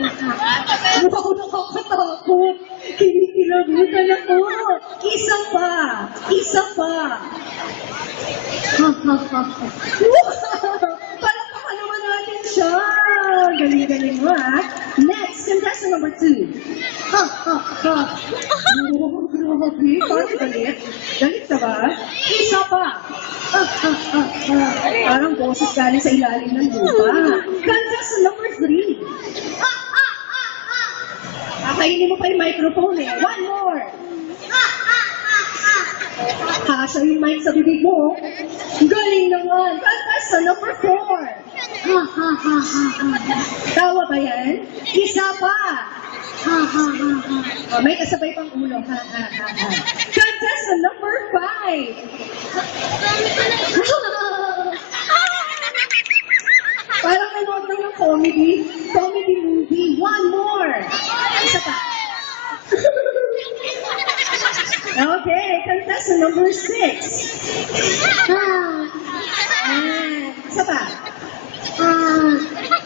Wow, nakakatakot. Kinikilabutan ako. Isa pa. Isa pa. Wow! Palakpakan naman natin siya. Galing-galing mo, ha? Next, contestant number 2. Oh, grabe. Parang galit. Galit ka ba? Isa pa. Parang boses galing sa ilalim ng lupa. Contestant number 3. Kainin mo pa yung microphone eh. One more. Kasha yung mic sa bibig mo. Galing naman. Contestant number 4. Tawa ba yan? Isa pa. May kasabay pang ulo. Contestant number 5. Parang nanood lang ng comedy movie. One more. Isa pa. Okay, contestant number 6. Isa pa.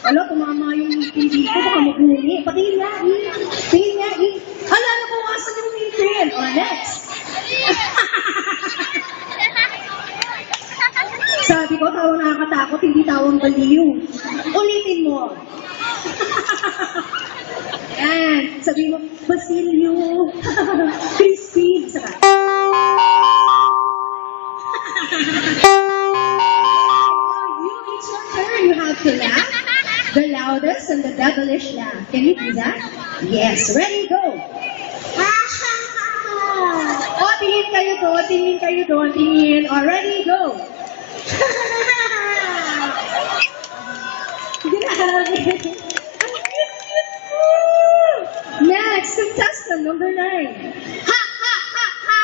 Wala, tumama yung hindi ko, baka magbuli. Patingin nga, tingin nga, hala, nabawasan yung ngipin. O, next. Sabi ko, tawang nakakatakot, hindi tawang baliw. Ulitin mo. Yan. Sabi mo, Basilio. Christine. Isa ka. It's your turn. You have to laugh. The loudest and the devilish laugh. Can you do that? Yes. Ready, go. O, tingin kayo doon, tingin kayo doon, tingin. O, ready, go. Grabe. Next, contestant number 9. Ha, ha, ha, ha.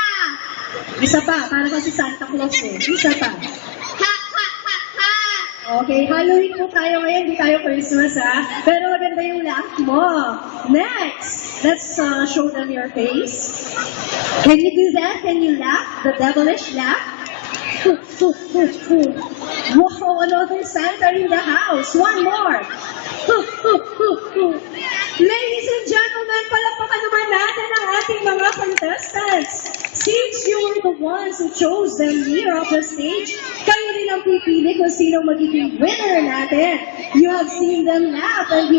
Isa pa, para kasi Santa Claus eh. Isa pa. Ha, ha, ha, ha. Okay, Halloween po tayo ngayon, hindi tayo Christmas ha. Pero maganda yung laugh mo. Next, let's show them your face. Can you do that? Can you laugh? The devilish laugh? Wow, another Santa in the house. One more. Ladies and gentlemen, palakpakan naman natin ang ating mga contestants. Since you were the ones who chose them here off the stage, kayo rin ang pipili kung sino magiging winner natin. You have seen them laugh and you